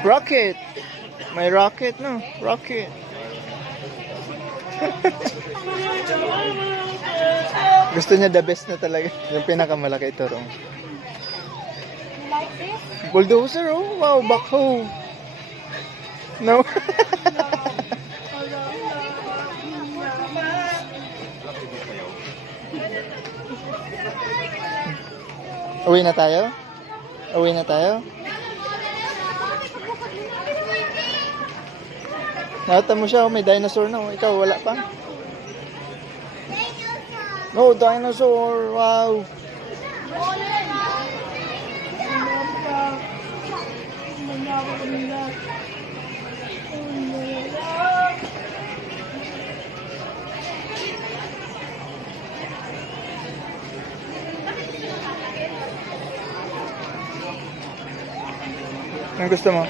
Rocket! May rocket, no? Rocket. Gusto niya the best na talaga. Yung pinakamalaki ito, Rong. Like this? Bulldozer, oh. Wow, backhoe. No? Uwi na tayo? Uwi na tayo? Nakita mo siya, oh, may dinosaur na. Oh. Ikaw, wala pa? No, dinosaur. Wow. Ang gusto mo?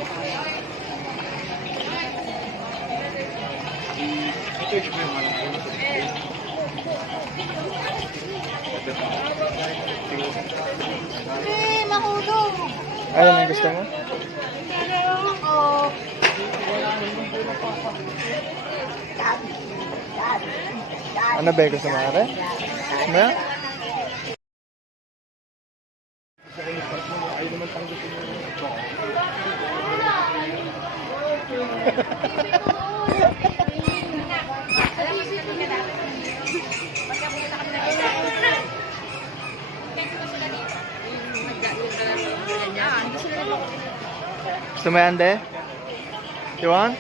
Mahulog. Ayun ang gusto mo? Ano ba yung gusto mo, Are? Gusto mo yan? Gusto mo yan, De? You want?